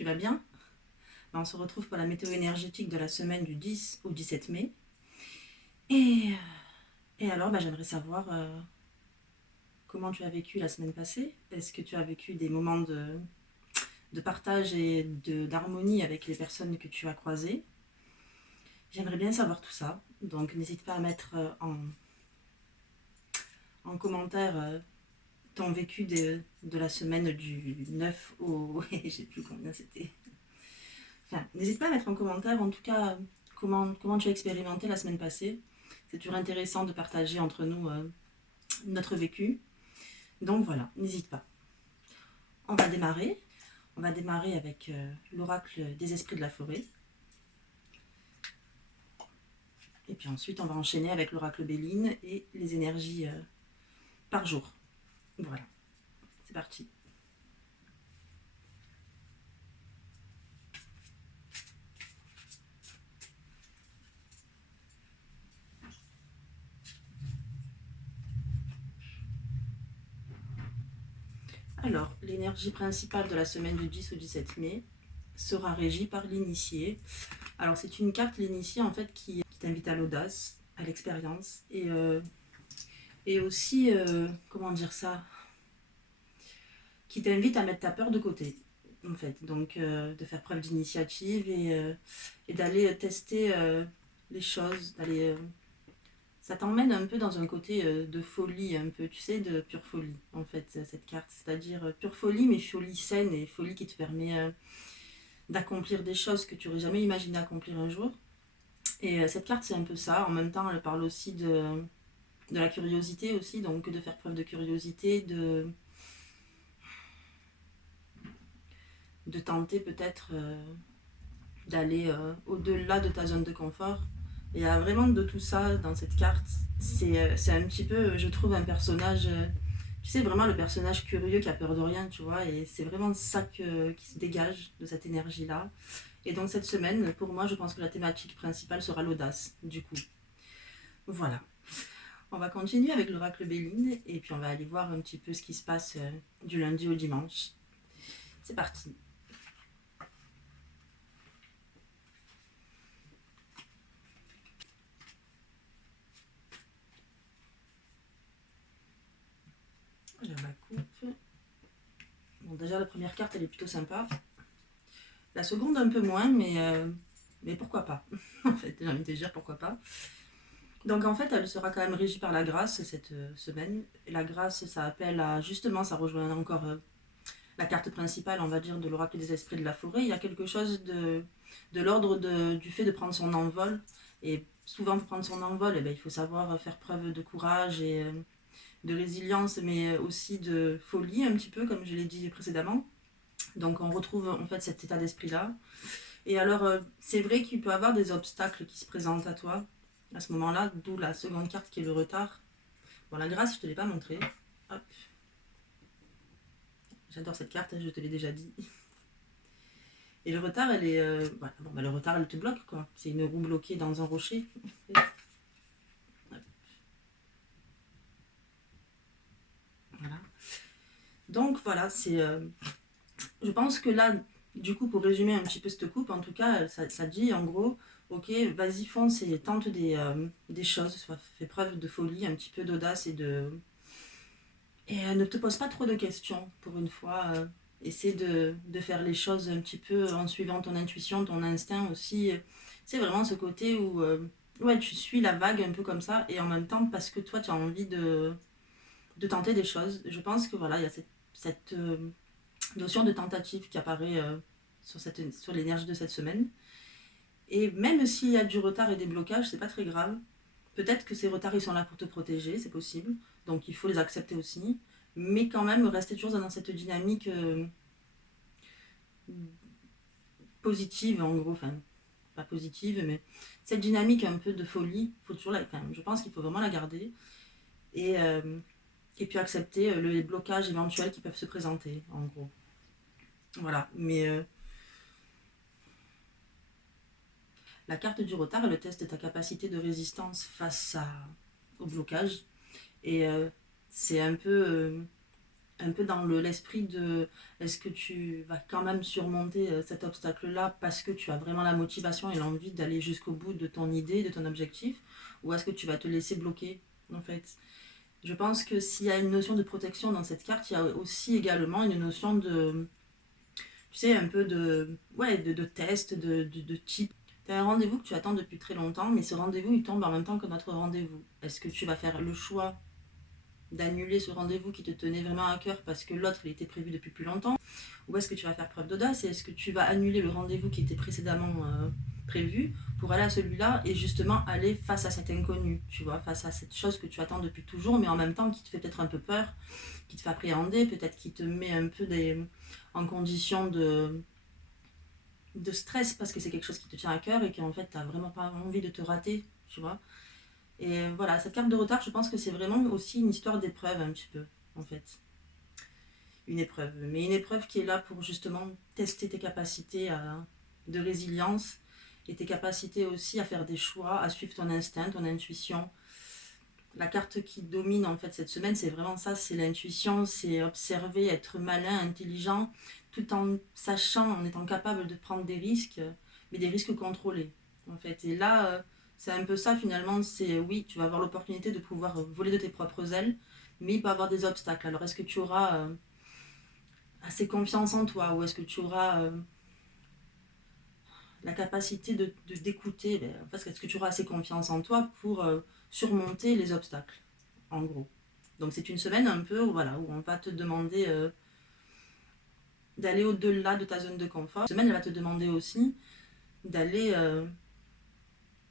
tu vas bien? On se retrouve pour la météo énergétique de la semaine du 10 au 17 mai. Et, alors, j'aimerais savoir comment tu as vécu la semaine passée. Est-ce que tu as vécu des moments de partage et d'harmonie avec les personnes que tu as croisées? J'aimerais bien savoir tout ça. Donc, n'hésite pas à mettre en commentaire ton vécu de la semaine du 9 au... je ne sais plus combien c'était. Enfin, n'hésite pas à mettre en commentaire, en tout cas, comment tu as expérimenté la semaine passée. C'est toujours intéressant de partager entre nous notre vécu. Donc voilà, n'hésite pas. On va démarrer. On va démarrer avec l'oracle des esprits de la forêt. Et puis ensuite, on va enchaîner avec l'oracle Béline et les énergies par jour. Voilà, c'est parti. Alors, l'énergie principale de la semaine du 10 au 17 mai sera régie par l'initié. Alors, c'est une carte, l'initié, en fait, qui t'invite à l'audace, à l'expérience et aussi, comment dire ça, qui t'invite à mettre ta peur de côté, en fait. Donc, de faire preuve d'initiative et d'aller tester les choses, ça t'emmène un peu dans un côté de folie, un peu, tu sais, de pure folie, en fait, cette carte. C'est-à-dire pure folie, mais folie saine et folie qui te permet d'accomplir des choses que tu n'aurais jamais imaginé accomplir un jour. Et cette carte, c'est un peu ça. En même temps, elle parle aussi de la curiosité aussi, donc de faire preuve de curiosité, de tenter peut-être d'aller au-delà de ta zone de confort. Il y a vraiment de tout ça dans cette carte. C'est un petit peu, je trouve, un personnage, tu sais, vraiment le personnage curieux qui a peur de rien, tu vois, et c'est vraiment ça qui se dégage de cette énergie-là. Et donc cette semaine, pour moi, je pense que la thématique principale sera l'audace, du coup. Voilà. On va continuer avec l'oracle Béline, et puis on va aller voir un petit peu ce qui se passe du lundi au dimanche. C'est parti. Je la coupe. Bon, déjà, la première carte, elle est plutôt sympa. La seconde, un peu moins, mais pourquoi pas. En fait, j'ai envie de dire pourquoi pas. Donc, en fait, elle sera quand même régie par la grâce cette semaine. Et la grâce, ça appelle à, justement, ça rejoint encore la carte principale, on va dire, de l'oracle des esprits de la forêt. Il y a quelque chose de l'ordre du fait de prendre son envol. Et souvent, pour prendre son envol, il faut savoir faire preuve de courage et de résilience, mais aussi de folie, un petit peu, comme je l'ai dit précédemment. Donc on retrouve en fait cet état d'esprit-là. Et alors, c'est vrai qu'il peut y avoir des obstacles qui se présentent à toi à ce moment-là, d'où la seconde carte qui est le retard. Bon, la grâce, je ne te l'ai pas montrée. Hop. J'adore cette carte, je te l'ai déjà dit. Et le retard, elle est... voilà. Bon, le retard, elle te bloque, quoi. C'est une roue bloquée dans un rocher. Voilà. Donc voilà, c'est... je pense que là, du coup, pour résumer un petit peu cette coupe, en tout cas, ça dit en gros, ok, vas-y, fonce et tente des choses, fais preuve de folie, un petit peu d'audace et ne te pose pas trop de questions pour une fois. Essaie de faire les choses un petit peu en suivant ton intuition, ton instinct aussi. C'est vraiment ce côté où ouais, tu suis la vague un peu comme ça et en même temps parce que toi, tu as envie de tenter des choses. Je pense que voilà, il y a cette notion de tentative qui apparaît sur l'énergie de cette semaine. Et même s'il y a du retard et des blocages, c'est pas très grave. Peut-être que ces retards, ils sont là pour te protéger, c'est possible. Donc il faut les accepter aussi. Mais quand même, rester toujours dans cette dynamique positive, en gros. Enfin, pas positive, mais cette dynamique un peu de folie, faut toujours je pense qu'il faut vraiment la garder. Et, euh, et puis accepter les blocages éventuels qui peuvent se présenter, en gros. Voilà. Mais la carte du retard est le test de ta capacité de résistance face au blocage. Et c'est un peu un peu dans l'esprit de est-ce que tu vas quand même surmonter cet obstacle-là parce que tu as vraiment la motivation et l'envie d'aller jusqu'au bout de ton idée, de ton objectif, ou est-ce que tu vas te laisser bloquer en fait. Je pense que s'il y a une notion de protection dans cette carte, il y a aussi également une notion de, tu sais, un peu de, ouais, de test, de type. Tu as un rendez-vous que tu attends depuis très longtemps, mais ce rendez-vous, il tombe en même temps que notre rendez-vous. Est-ce que tu vas faire le choix d'annuler ce rendez-vous qui te tenait vraiment à cœur parce que l'autre, il était prévu depuis plus longtemps? Ou est-ce que tu vas faire preuve d'audace et est-ce que tu vas annuler le rendez-vous qui était précédemment prévu pour aller à celui-là et justement aller face à cet inconnu, tu vois, face à cette chose que tu attends depuis toujours, mais en même temps qui te fait peut-être un peu peur, qui te fait appréhender, peut-être qui te met un peu en condition de stress parce que c'est quelque chose qui te tient à cœur et qu'en fait, tu n'as vraiment pas envie de te rater, tu vois. Et voilà, cette carte de retard, je pense que c'est vraiment aussi une histoire d'épreuve un petit peu, en fait. Une épreuve, mais une épreuve qui est là pour justement tester tes capacités de résilience et tes capacités aussi à faire des choix, à suivre ton instinct, ton intuition. La carte qui domine en fait cette semaine, c'est vraiment ça, c'est l'intuition, c'est observer, être malin, intelligent, tout en sachant, en étant capable de prendre des risques, mais des risques contrôlés en fait. Et là, c'est un peu ça finalement, c'est oui, tu vas avoir l'opportunité de pouvoir voler de tes propres ailes, mais il peut y avoir des obstacles. Alors est-ce que tu auras assez confiance en toi ou est-ce que tu auras la capacité d'écouter en fait, est-ce que tu auras assez confiance en toi pour surmonter les obstacles, en gros. Donc c'est une semaine un peu voilà, où on va te demander d'aller au-delà de ta zone de confort. Cette semaine, elle va te demander aussi d'aller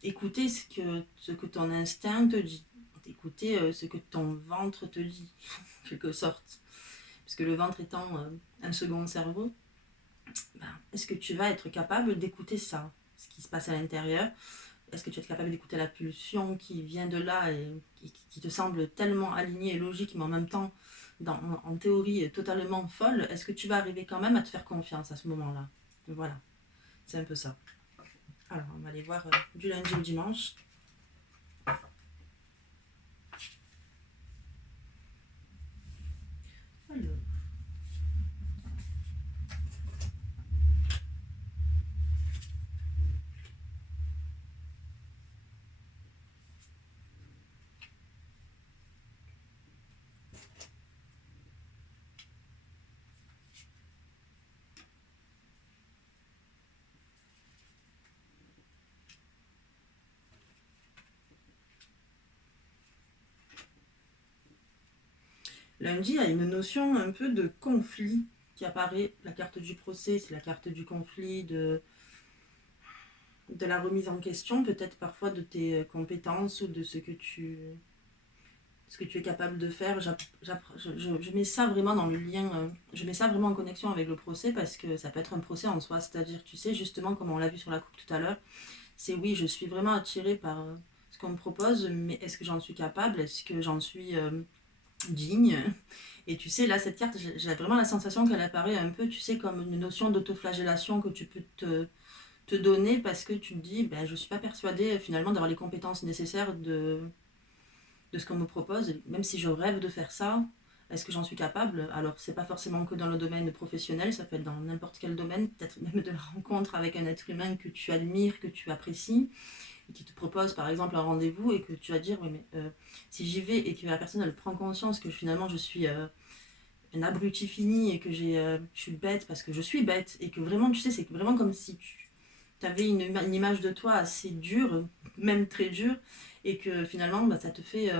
écouter ce que ton instinct te dit, écouter ce que ton ventre te dit, en quelque sorte. Puisque le ventre étant un second cerveau, ben, est-ce que tu vas être capable d'écouter ça, ce qui se passe à l'intérieur? Est-ce que tu vas être capable d'écouter la pulsion qui vient de là et qui te semble tellement alignée et logique, mais en même temps, en théorie, totalement folle? Est-ce que tu vas arriver quand même à te faire confiance à ce moment-là? Voilà, c'est un peu ça. Alors, on va aller voir du lundi au dimanche. Alors. Lundi, il y a une notion un peu de conflit qui apparaît. La carte du procès, c'est la carte du conflit, de la remise en question, peut-être parfois de tes compétences ou de ce que tu es capable de faire. Je mets ça vraiment dans le lien, je mets ça vraiment en connexion avec le procès parce que ça peut être un procès en soi. C'est-à-dire, tu sais, justement, comme on l'a vu sur la coupe tout à l'heure, c'est oui, je suis vraiment attirée par ce qu'on me propose, mais est-ce que j'en suis capable? Est-ce que j'en suis digne? Et tu sais, là, cette carte, j'ai vraiment la sensation qu'elle apparaît un peu, tu sais, comme une notion d'autoflagellation que tu peux te donner parce que tu te dis, ben, je ne suis pas persuadée finalement d'avoir les compétences nécessaires de ce qu'on me propose, même si je rêve de faire ça. Est-ce que j'en suis capable? Alors, c'est pas forcément que dans le domaine professionnel, ça peut être dans n'importe quel domaine, peut-être même de la rencontre avec un être humain que tu admires, que tu apprécies, et qui te propose par exemple un rendez-vous et que tu vas dire, oui, mais si j'y vais et que la personne elle prend conscience que finalement je suis un abruti fini et que je suis bête parce que je suis bête et que vraiment, tu sais, c'est vraiment comme si tu avais une image de toi assez dure, même très dure, et que finalement, bah, ça te fait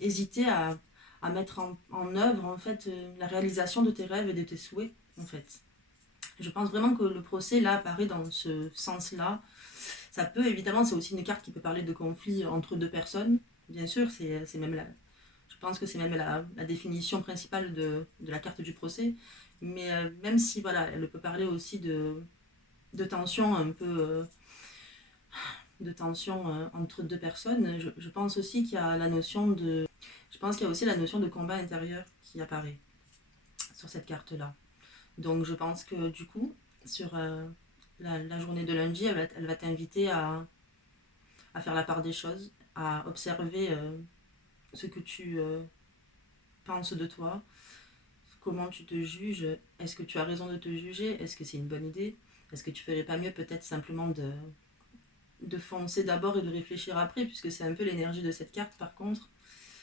hésiter à mettre en œuvre en fait la réalisation de tes rêves et de tes souhaits en fait. Je pense vraiment que le procès là apparaît dans ce sens-là. Ça peut évidemment, c'est aussi une carte qui peut parler de conflit entre deux personnes. Bien sûr, c'est même là. Je pense que c'est même la définition principale de la carte du procès. Mais même si voilà, elle peut parler aussi de tension un peu de tension entre deux personnes, je pense aussi qu'il y a la notion de je pense qu'il y a aussi la notion de combat intérieur qui apparaît sur cette carte là. Donc je pense que du coup sur la journée de lundi elle va t'inviter à faire la part des choses, à observer ce que tu penses de toi, comment tu te juges, est-ce que tu as raison de te juger, est-ce que c'est une bonne idée, est-ce que tu ferais pas mieux peut-être simplement de foncer d'abord et de réfléchir après, puisque c'est un peu l'énergie de cette carte par contre.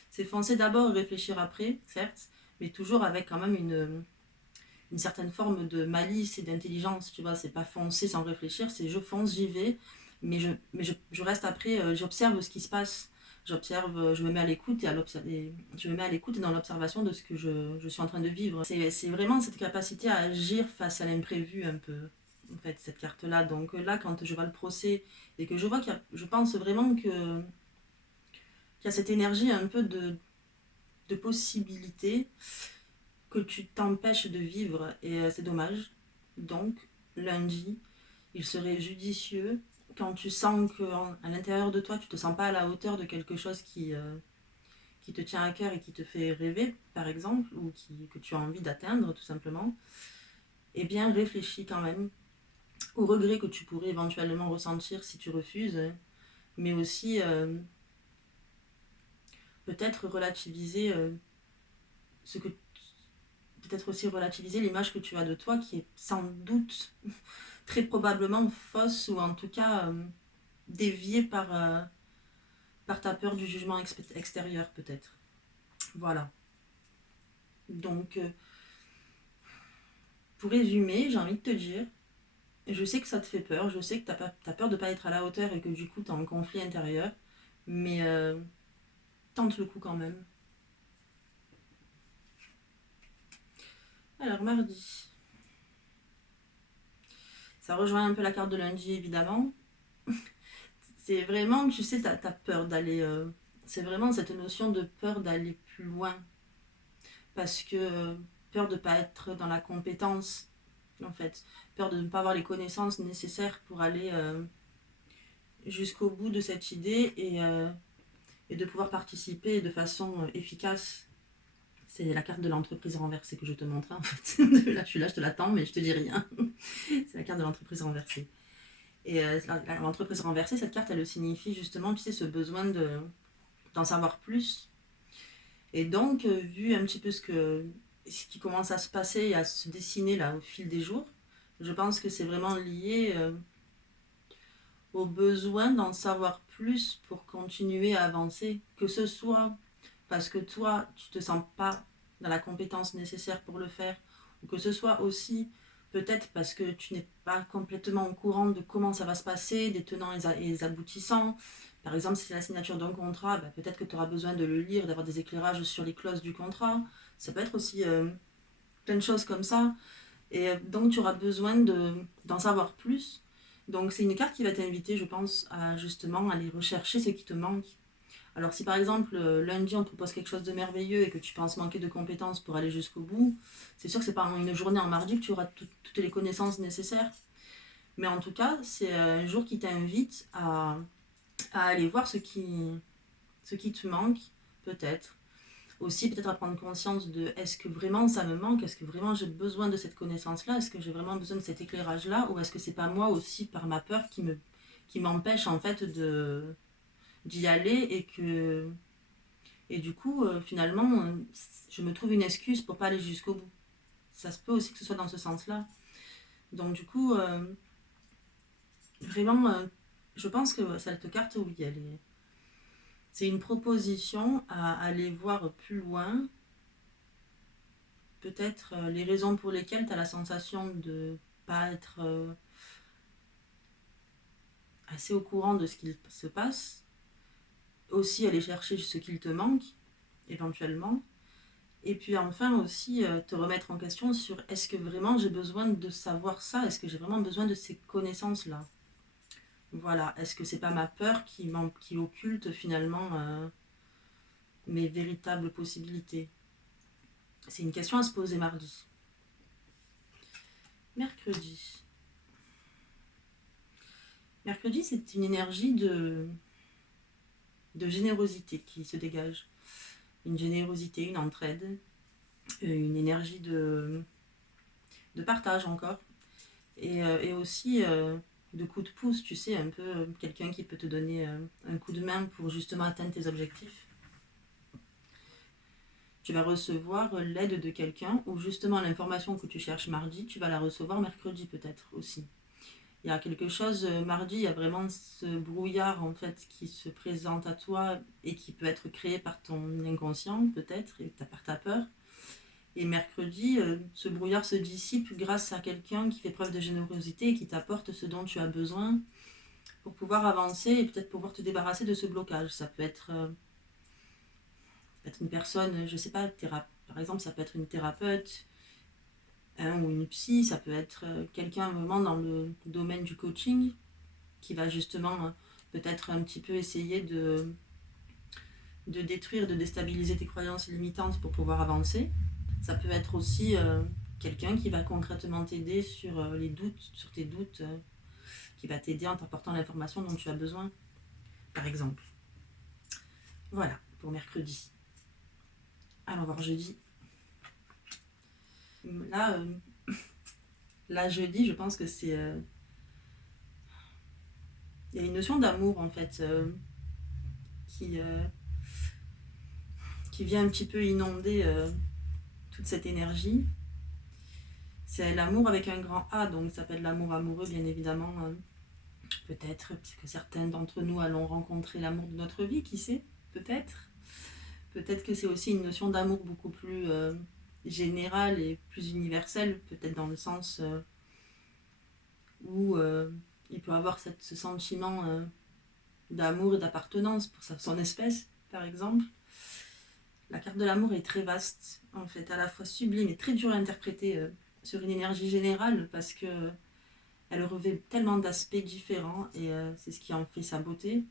C'est foncer d'abord et réfléchir après, certes, mais toujours avec quand même une certaine forme de malice et d'intelligence, tu vois. C'est pas foncer sans réfléchir, c'est je fonce, j'y vais, mais je reste après, j'observe ce qui se passe. J'observe, je me mets à l'écoute je me mets à l'écoute et dans l'observation de ce que je suis en train de vivre. C'est vraiment cette capacité à agir face à l'imprévu un peu, en fait, cette carte-là. Donc là, quand je vois le procès et que je vois je pense vraiment qu'il y a cette énergie un peu de possibilité que tu t'empêches de vivre et c'est dommage. Donc, lundi, il serait judicieux quand tu sens qu'à l'intérieur de toi, tu te sens pas à la hauteur de quelque chose qui te tient à cœur et qui te fait rêver, par exemple, ou que tu as envie d'atteindre, tout simplement, eh bien, réfléchis quand même au regret que tu pourrais éventuellement ressentir si tu refuses, mais aussi peut-être relativiser ce que peut-être aussi relativiser l'image que tu as de toi qui est sans doute très probablement fausse ou en tout cas déviée par ta peur du jugement extérieur peut-être. Voilà. Donc pour résumer, j'ai envie de te dire, je sais que ça te fait peur, je sais que tu as peur de ne pas être à la hauteur et que du coup tu as un conflit intérieur, mais tente le coup quand même. Alors mardi, ça rejoint un peu la carte de lundi évidemment. C'est vraiment, tu sais, tu as peur d'aller... c'est vraiment cette notion de peur d'aller plus loin. Parce que peur de ne pas être dans la compétence, en fait. Peur de ne pas avoir les connaissances nécessaires pour aller jusqu'au bout de cette idée et de pouvoir participer de façon efficace. C'est la carte de l'entreprise renversée que je te montre, en fait. Là, je suis là, je te l'attends, mais je te dis rien. C'est la carte de l'entreprise renversée. Et l'entreprise renversée, cette carte, elle signifie justement, tu sais, ce besoin d'en savoir plus. Et donc, vu un petit peu ce qui commence à se passer et à se dessiner là au fil des jours, je pense que c'est vraiment lié au besoin d'en savoir plus pour continuer à avancer. Que ce soit parce que toi, tu te sens pas dans la compétence nécessaire pour le faire, ou que ce soit aussi peut-être parce que tu n'es pas complètement au courant de comment ça va se passer, des tenants et les aboutissants. Par exemple, si c'est la signature d'un contrat, bah, peut-être que tu auras besoin de le lire, d'avoir des éclairages sur les clauses du contrat. Ça peut être aussi plein de choses comme ça. Et donc, tu auras besoin d'en savoir plus. Donc, c'est une carte qui va t'inviter, je pense, à justement aller rechercher ce qui te manque. Alors si par exemple lundi on te propose quelque chose de merveilleux et que tu penses manquer de compétences pour aller jusqu'au bout, c'est sûr que c'est pas une journée en mardi que tu auras toutes les connaissances nécessaires. Mais en tout cas, c'est un jour qui t'invite à aller voir ce qui te manque, peut-être. Aussi peut-être à prendre conscience de est-ce que vraiment ça me manque, est-ce que vraiment j'ai besoin de cette connaissance-là, est-ce que j'ai vraiment besoin de cet éclairage-là, ou est-ce que c'est pas moi aussi par ma peur qui m'empêche en fait d'y aller et du coup, finalement, je me trouve une excuse pour pas aller jusqu'au bout. Ça se peut aussi que ce soit dans ce sens-là. Donc du coup, vraiment, je pense que cette carte, oui, c'est une proposition à aller voir plus loin. Peut-être les raisons pour lesquelles tu as la sensation de pas être assez au courant de ce qu'il se passe. Aussi aller chercher ce qu'il te manque, éventuellement. Et puis enfin aussi te remettre en question sur est-ce que vraiment j'ai besoin de savoir ça? Est-ce que j'ai vraiment besoin de ces connaissances-là? Voilà, est-ce que c'est pas ma peur qui occulte finalement mes véritables possibilités? C'est une question à se poser mardi. Mercredi. Mercredi, c'est une énergie de générosité qui se dégage. Une générosité, une entraide, une énergie de partage encore. Et aussi de coup de pouce, tu sais, un peu quelqu'un qui peut te donner un coup de main pour justement atteindre tes objectifs. tu vas recevoir l'aide de quelqu'un, ou justement l'information que tu cherches mardi, tu vas la recevoir mercredi peut-être aussi. Il y a quelque chose, mardi, il y a vraiment ce brouillard en fait qui se présente à toi et qui peut être créé par ton inconscient peut-être, et par ta peur. Et mercredi, ce brouillard se dissipe grâce à quelqu'un qui fait preuve de générosité et qui t'apporte ce dont tu as besoin pour pouvoir avancer et peut-être pouvoir te débarrasser de ce blocage. Ça peut être une personne, je sais pas, par exemple, ça peut être une thérapeute, hein, ou une psy, ça peut être quelqu'un vraiment dans le domaine du coaching qui va justement peut-être un petit peu essayer de détruire, de déstabiliser tes croyances limitantes pour pouvoir avancer. Ça peut être aussi quelqu'un qui va concrètement t'aider sur les doutes, sur tes doutes, qui va t'aider en t'apportant l'information dont tu as besoin, par exemple. Voilà, pour mercredi. Allons voir jeudi. Là, jeudi, je pense que c'est... il y a une notion d'amour, en fait, qui vient un petit peu inonder toute cette énergie. C'est l'amour avec un grand A, donc ça s'appelle l'amour amoureux, bien évidemment. Peut-être, puisque certains d'entre nous allons rencontrer l'amour de notre vie, qui sait, peut-être. Peut-être que c'est aussi une notion d'amour beaucoup plus générale et plus universelle, peut-être dans le sens où il peut avoir ce sentiment d'amour et d'appartenance pour son espèce, par exemple. La carte de l'amour est très vaste, en fait, à la fois sublime et très dure à interpréter sur une énergie générale, parce que elle revêt tellement d'aspects différents et c'est ce qui en fait sa beauté.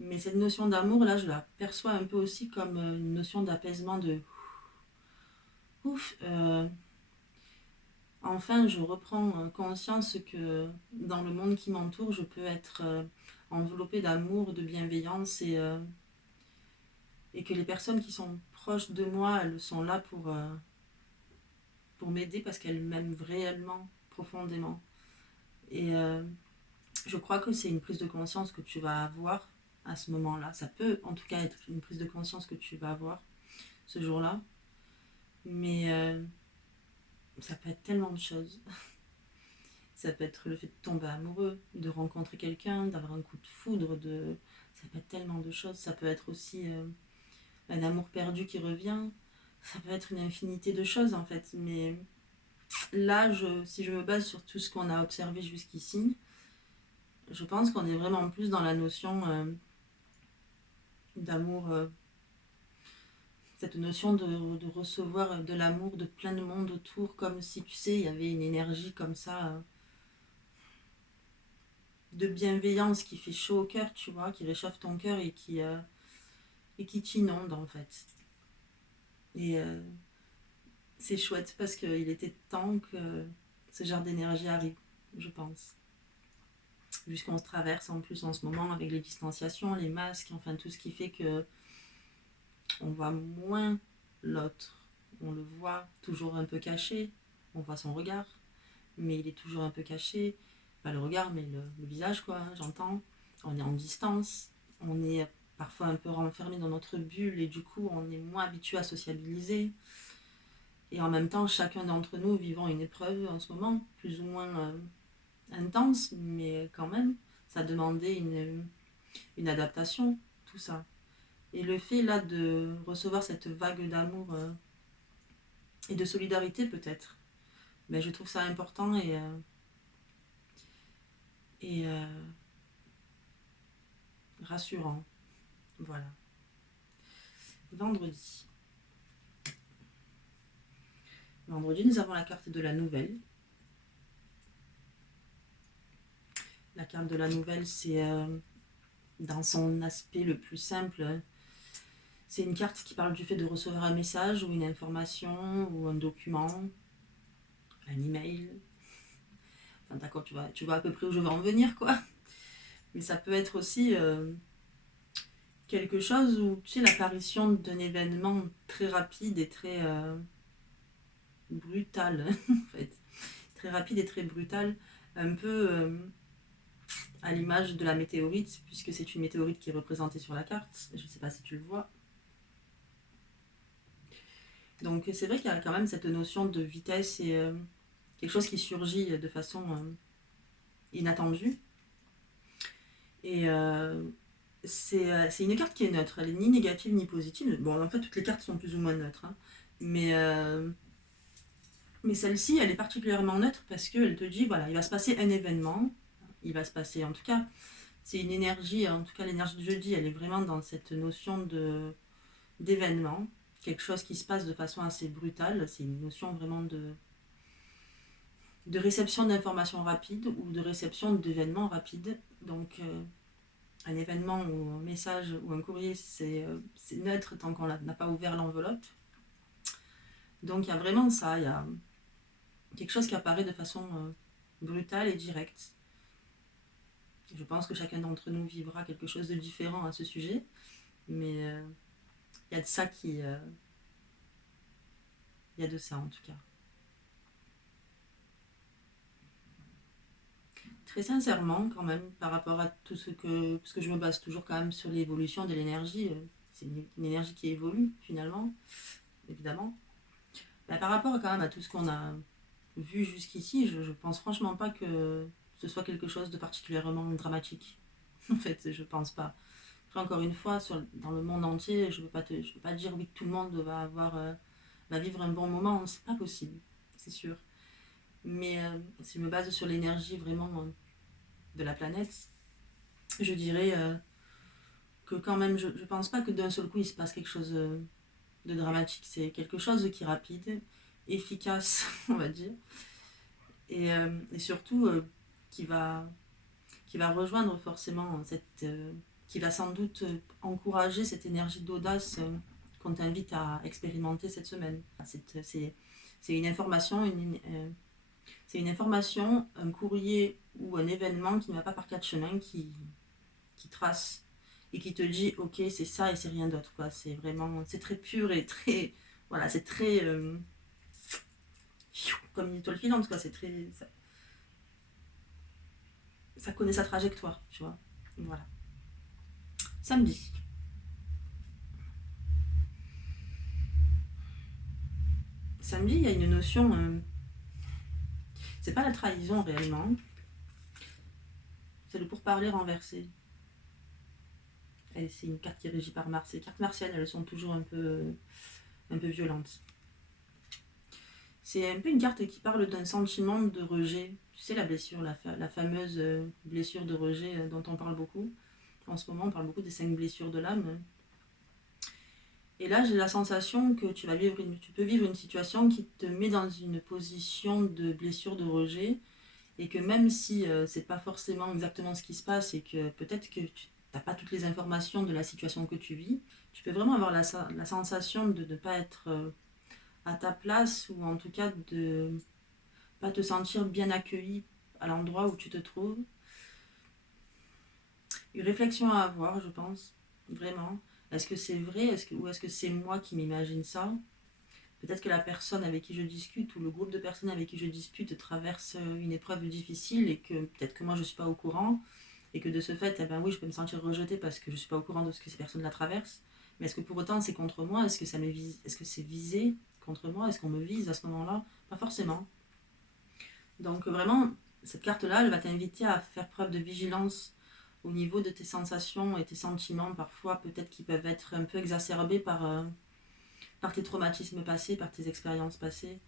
Mais cette notion d'amour, là, je la perçois un peu aussi comme une notion d'apaisement, de ouf. Enfin, je reprends conscience que dans le monde qui m'entoure, je peux être enveloppée d'amour, de bienveillance et que les personnes qui sont proches de moi, elles sont là pour m'aider parce qu'elles m'aiment réellement, profondément. Et je crois que c'est une prise de conscience que tu vas avoir à ce moment-là. Ça peut en tout cas être une prise de conscience que tu vas avoir ce jour-là. Mais ça peut être tellement de choses. Ça peut être le fait de tomber amoureux, de rencontrer quelqu'un, d'avoir un coup de foudre, ça peut être tellement de choses. Ça peut être aussi un amour perdu qui revient. Ça peut être une infinité de choses en fait. Mais là, si je me base sur tout ce qu'on a observé jusqu'ici, je pense qu'on est vraiment plus dans la notion d'amour, cette notion de recevoir de l'amour de plein de monde autour, comme si, tu sais, il y avait une énergie comme ça, de bienveillance qui fait chaud au cœur, tu vois, qui réchauffe ton cœur et qui t'inonde en fait. Et c'est chouette parce qu'il était temps que ce genre d'énergie arrive, je pense. Vu ce qu'on se traverse en plus en ce moment avec les distanciations, les masques, enfin tout ce qui fait que on voit moins l'autre. On le voit toujours un peu caché, on voit son regard, mais il est toujours un peu caché. Pas le regard, mais le visage, quoi, hein, j'entends. On est en distance, on est parfois un peu renfermé dans notre bulle et du coup, on est moins habitué à sociabiliser. Et en même temps, chacun d'entre nous vivant une épreuve en ce moment, plus ou moins intense, mais quand même, ça demandait une adaptation, tout ça. Et le fait là de recevoir cette vague d'amour et de solidarité peut-être, ben, je trouve ça important et rassurant. Voilà. Vendredi. Vendredi, nous avons la carte de la nouvelle. La carte de la nouvelle, c'est dans son aspect le plus simple. C'est une carte qui parle du fait de recevoir un message ou une information ou un document, un email. Enfin, d'accord, tu vois à peu près où je veux en venir, quoi. Mais ça peut être aussi quelque chose où, tu sais, l'apparition d'un événement très rapide et très brutal, en fait. Très rapide et très brutal. Un peu à l'image de la météorite, puisque c'est une météorite qui est représentée sur la carte. Je ne sais pas si tu le vois. Donc c'est vrai qu'il y a quand même cette notion de vitesse et quelque chose qui surgit de façon inattendue. Et c'est une carte qui est neutre, elle est ni négative ni positive. Bon, en fait, toutes les cartes sont plus ou moins neutres, hein. Mais, euh, mais celle-ci, elle est particulièrement neutre parce qu'elle te dit, voilà, il va se passer un événement. Il va se passer, en tout cas, c'est une énergie, en tout cas l'énergie de jeudi, elle est vraiment dans cette notion d'événement. Quelque chose qui se passe de façon assez brutale. C'est une notion vraiment de réception d'informations rapides ou de réception d'événements rapides. Donc, un événement ou un message ou un courrier, c'est neutre tant qu'on n'a pas ouvert l'enveloppe. Donc il y a vraiment ça, il y a quelque chose qui apparaît de façon brutale et directe. Je pense que chacun d'entre nous vivra quelque chose de différent à ce sujet, mais il y a de ça il y a de ça en tout cas. Très sincèrement, quand même, par rapport à tout ce que. Parce que je me base toujours quand même sur l'évolution de l'énergie. C'est une énergie qui évolue, finalement, évidemment. Bah, par rapport quand même à tout ce qu'on a vu jusqu'ici, je pense franchement pas que ce soit quelque chose de particulièrement dramatique. En fait, je pense pas. Après, encore une fois, dans le monde entier, je peux pas dire oui que tout le monde va vivre un bon moment. C'est pas possible, c'est sûr. Mais si je me base sur l'énergie vraiment de la planète, je dirais que quand même, je pense pas que d'un seul coup il se passe quelque chose de dramatique. C'est quelque chose qui est rapide, efficace, on va dire, et surtout qui va, qui va rejoindre forcément qui va sans doute encourager cette énergie d'audace qu'on t'invite à expérimenter cette semaine. C'est une information, c'est une information, un courrier ou un événement qui ne va pas par quatre chemins, qui trace et qui te dit ok c'est ça et c'est rien d'autre quoi. C'est vraiment c'est très pur et très voilà c'est très comme une étoile filante quoi. C'est très ça connaît sa trajectoire tu vois. Voilà. Samedi. Samedi il y a une notion c'est pas la trahison réellement, c'est le pourparler renversé. Et c'est une carte qui est régie par Mars. Les cartes martiennes elles sont toujours un peu violentes. C'est un peu une carte qui parle d'un sentiment de rejet. Tu sais, la blessure, la fameuse blessure de rejet dont on parle beaucoup. En ce moment, on parle beaucoup des 5 blessures de l'âme. Et là, j'ai la sensation que tu peux vivre une situation qui te met dans une position de blessure de rejet. Et que même si c'est pas forcément exactement ce qui se passe et que peut-être que tu n'as pas toutes les informations de la situation que tu vis, tu peux vraiment avoir la sensation de ne pas être à ta place ou en tout cas de pas te sentir bien accueilli à l'endroit où tu te trouves. Une réflexion à avoir, je pense, vraiment. Est-ce que c'est vrai ou est-ce que c'est moi qui m'imagine ça? Peut-être que la personne avec qui je discute ou le groupe de personnes avec qui je discute traverse une épreuve difficile et que peut-être que moi je ne suis pas au courant et que de ce fait, eh ben oui, je peux me sentir rejetée parce que je ne suis pas au courant de ce que ces personnes la traversent. Mais est-ce que pour autant c'est contre moi? Est-ce que ça me vise? Est-ce que c'est visé contre moi? Est-ce qu'on me vise à ce moment-là? Pas forcément. Donc vraiment, cette carte-là, elle va t'inviter à faire preuve de vigilance au niveau de tes sensations et tes sentiments, parfois peut-être qui peuvent être un peu exacerbés par tes traumatismes passés, par tes expériences passées.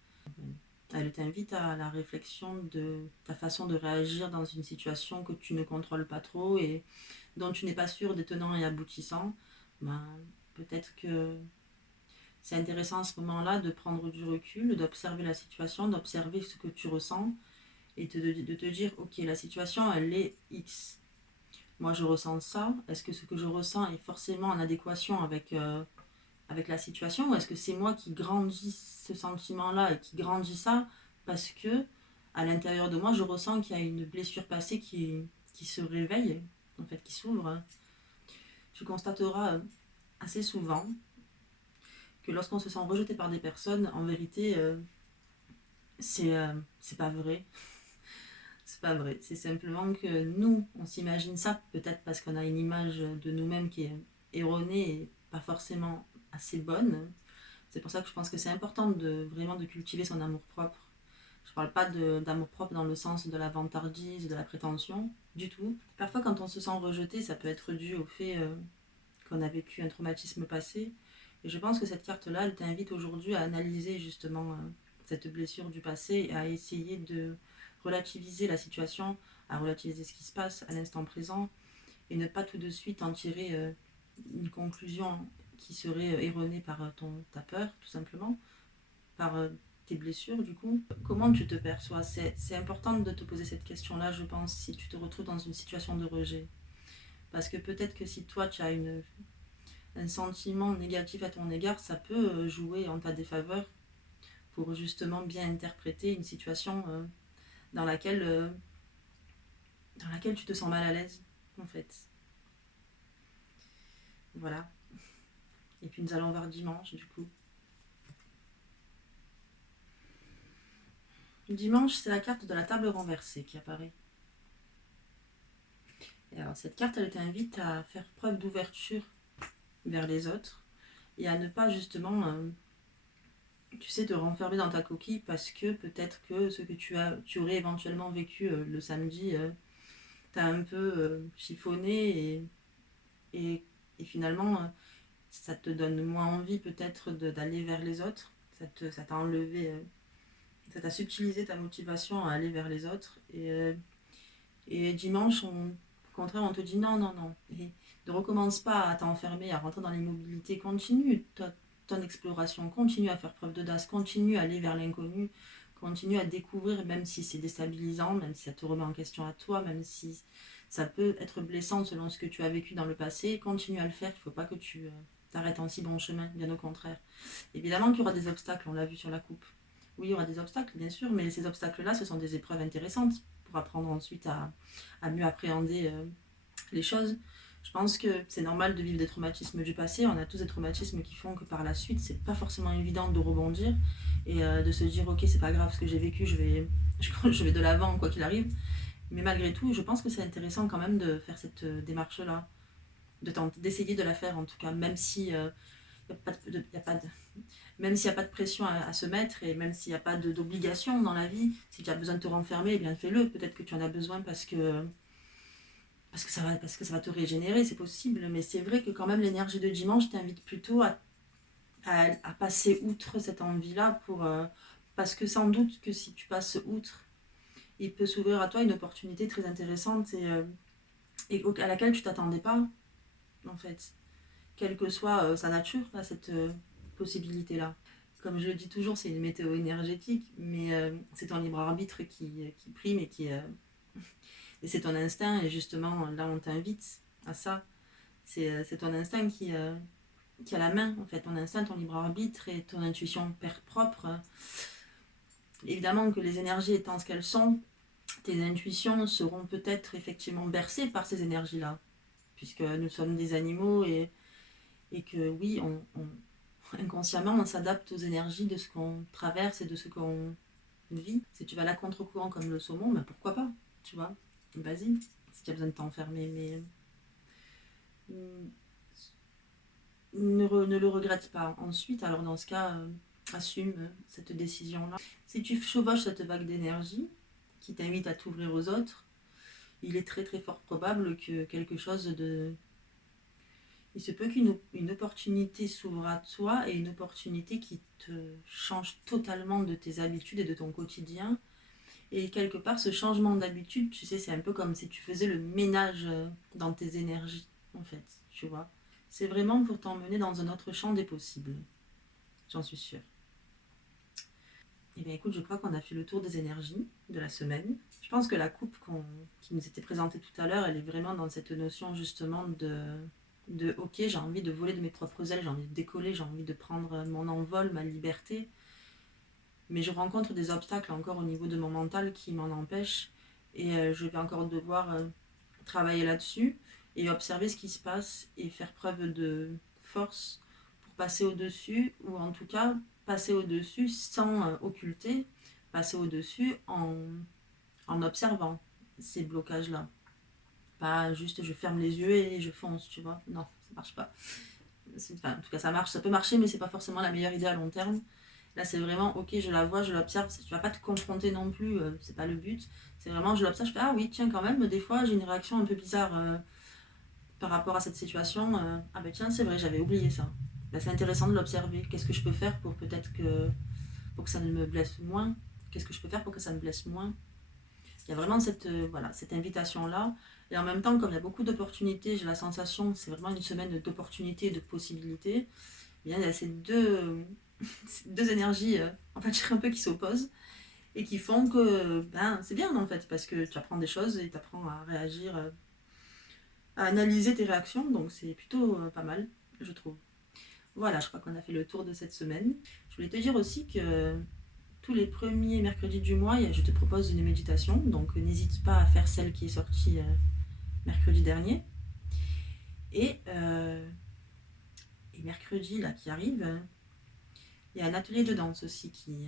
Elle t'invite à la réflexion de ta façon de réagir dans une situation que tu ne contrôles pas trop et dont tu n'es pas sûr des tenants et aboutissants. Ben, peut-être que c'est intéressant à ce moment-là de prendre du recul, d'observer la situation, d'observer ce que tu ressens et de te dire ok la situation elle est X, moi je ressens ça, est-ce que ce que je ressens est forcément en adéquation avec la situation ou est-ce que c'est moi qui grandis ce sentiment là et qui grandis ça parce que à l'intérieur de moi je ressens qu'il y a une blessure passée qui se réveille en fait qui s'ouvre. Tu constateras assez souvent que lorsqu'on se sent rejeté par des personnes en vérité c'est pas vrai. C'est pas vrai. C'est simplement que nous, on s'imagine ça, peut-être parce qu'on a une image de nous-mêmes qui est erronée et pas forcément assez bonne. C'est pour ça que je pense que c'est important vraiment de cultiver son amour-propre. Je parle pas d'amour-propre dans le sens de la vantardise, de la prétention, du tout. Parfois, quand on se sent rejeté, ça peut être dû au fait qu'on a vécu un traumatisme passé. Et je pense que cette carte-là, elle t'invite aujourd'hui à analyser justement cette blessure du passé et à essayer de relativiser la situation, à relativiser ce qui se passe à l'instant présent et ne pas tout de suite en tirer une conclusion qui serait erronée par ta peur, tout simplement, par tes blessures, du coup. Comment tu te perçois? C'est important de te poser cette question-là, je pense, si tu te retrouves dans une situation de rejet. Parce que peut-être que si toi, tu as un sentiment négatif à ton égard, ça peut jouer en ta défaveur pour justement bien interpréter une situation dans laquelle, euh, dans laquelle tu te sens mal à l'aise, en fait. Voilà. Et puis nous allons voir dimanche, du coup. Dimanche, c'est la carte de la table renversée qui apparaît. Et alors, cette carte, elle t'invite à faire preuve d'ouverture vers les autres et à ne pas justement, tu sais, te renfermer dans ta coquille parce que peut-être que ce que tu aurais éventuellement vécu le samedi t'as un peu chiffonné et, et finalement ça te donne moins envie peut-être d'aller vers les autres. Ça t'a enlevé, ça t'a subtilisé ta motivation à aller vers les autres. Et dimanche, au contraire, on te dit non, non, non. Et ne recommence pas à t'enfermer, à rentrer dans l'immobilité. Continue ton exploration, continue à faire preuve d'audace, continue à aller vers l'inconnu, continue à découvrir, même si c'est déstabilisant, même si ça te remet en question à toi, même si ça peut être blessant selon ce que tu as vécu dans le passé. Continue à le faire, il ne faut pas que tu t'arrêtes en si bon chemin, bien au contraire. Évidemment qu'il y aura des obstacles, on l'a vu sur la coupe. Oui, il y aura des obstacles, bien sûr, mais ces obstacles-là, ce sont des épreuves intéressantes pour apprendre ensuite à mieux appréhender les choses. Je pense que c'est normal de vivre des traumatismes du passé. On a tous des traumatismes qui font que par la suite, c'est pas forcément évident de rebondir et de se dire ok, c'est pas grave ce que j'ai vécu, je vais de l'avant quoi qu'il arrive. Mais malgré tout, je pense que c'est intéressant quand même de faire cette démarche-là, d'essayer de la faire en tout cas, même si y a pas de, y a pas de, même s'il n'y a pas de pression à se mettre et même s'il n'y a pas d'obligation dans la vie, si tu as besoin de te renfermer, eh bien fais-le. Peut-être que tu en as besoin parce que ça va te régénérer, c'est possible. Mais c'est vrai que quand même l'énergie de dimanche t'invite plutôt à passer outre cette envie-là parce que sans doute que si tu passes outre, il peut s'ouvrir à toi une opportunité très intéressante et à laquelle tu t'attendais pas, en fait. Quelle que soit sa nature, à cette possibilité-là. Comme je le dis toujours, c'est une météo énergétique, mais c'est ton libre arbitre qui prime et c'est ton instinct. Et justement, là, on t'invite à ça. C'est ton instinct qui a la main, en fait. Ton instinct, ton libre arbitre et ton intuition père propre. Évidemment que les énergies étant ce qu'elles sont, tes intuitions seront peut-être effectivement bercées par ces énergies-là, puisque nous sommes des animaux et que oui, inconsciemment, on s'adapte aux énergies de ce qu'on traverse et de ce qu'on vit. Si tu vas à contre-courant comme le saumon, ben pourquoi pas, tu vois. Vas-y, si tu as besoin de t'enfermer, mais ne le regrette pas. Ensuite, alors dans ce cas, assume cette décision-là. Si tu chevauches cette vague d'énergie qui t'invite à t'ouvrir aux autres, il est très très fort probable que quelque chose de... Il se peut qu'une opportunité s'ouvre à toi et une opportunité qui te change totalement de tes habitudes et de ton quotidien. Et quelque part, ce changement d'habitude, tu sais, c'est un peu comme si tu faisais le ménage dans tes énergies, en fait, tu vois. C'est vraiment pour t'emmener dans un autre champ des possibles, j'en suis sûre. Eh bien écoute, je crois qu'on a fait le tour des énergies de la semaine. Je pense que la coupe qui nous était présentée tout à l'heure, elle est vraiment dans cette notion justement de ok, j'ai envie de voler de mes propres ailes, j'ai envie de décoller, j'ai envie de prendre mon envol, ma liberté. Mais je rencontre des obstacles encore au niveau de mon mental qui m'en empêchent. Et je vais encore devoir travailler là-dessus et observer ce qui se passe et faire preuve de force pour passer au-dessus, ou en tout cas passer au-dessus sans occulter, passer au-dessus en observant ces blocages-là. Pas juste je ferme les yeux et je fonce, tu vois. Non, ça marche pas. Enfin, en tout cas, ça marche, ça peut marcher, mais c'est pas forcément la meilleure idée à long terme. Là, c'est vraiment, ok, je la vois, je l'observe. Tu vas pas te confronter non plus, c'est pas le but. C'est vraiment, je l'observe, je fais, ah oui, tiens, quand même, des fois, j'ai une réaction un peu bizarre par rapport à cette situation. Ah ben tiens, c'est vrai, j'avais oublié ça. Ben, c'est intéressant de l'observer. Qu'est-ce que je peux faire pour peut-être pour que ça ne me blesse moins? Qu'est-ce que je peux faire pour que ça me blesse moins? Il y a vraiment voilà, cette invitation-là. Et en même temps, comme il y a beaucoup d'opportunités, j'ai la sensation que c'est vraiment une semaine d'opportunités, de possibilités. Il y a ces deux énergies, en fait, je dirais un peu qui s'opposent et qui font que ben, c'est bien en fait, parce que tu apprends des choses et tu apprends à réagir, à analyser tes réactions, donc c'est plutôt pas mal, je trouve. Voilà, je crois qu'on a fait le tour de cette semaine. Je voulais te dire aussi que tous les premiers mercredis du mois, je te propose une méditation, donc n'hésite pas à faire celle qui est sortie mercredi dernier. Et, euh, et mercredi, là, qui arrive, il y a un atelier de danse aussi qui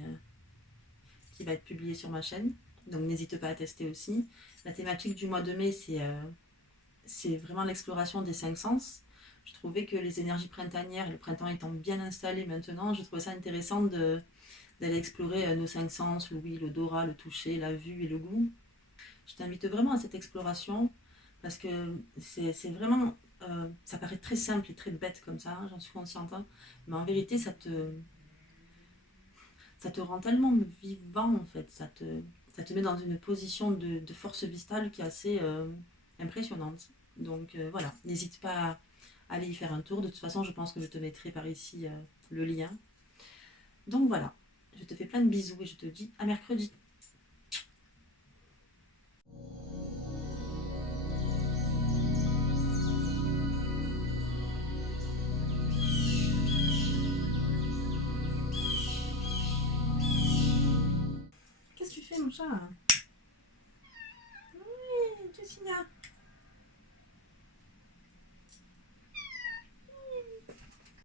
va être publié sur ma chaîne. Donc n'hésite pas à tester aussi. La thématique du mois de mai, c'est vraiment l'exploration des cinq sens. Je trouvais que les énergies printanières, le printemps étant bien installé maintenant, je trouvais ça intéressant d'aller explorer nos cinq sens, l'ouïe, l'odorat, le toucher, la vue et le goût. Je t'invite vraiment à cette exploration parce que c'est vraiment... ça paraît très simple et très bête comme ça, hein, j'en suis consciente, hein, mais en vérité, ça te rend tellement vivant en fait, ça te met dans une position de force vitale qui est assez impressionnante. Donc voilà, n'hésite pas à aller y faire un tour. De toute façon, je pense que je te mettrai par ici le lien. Donc voilà, je te fais plein de bisous et je te dis à mercredi. Qu'est-ce que tu fais mon chat?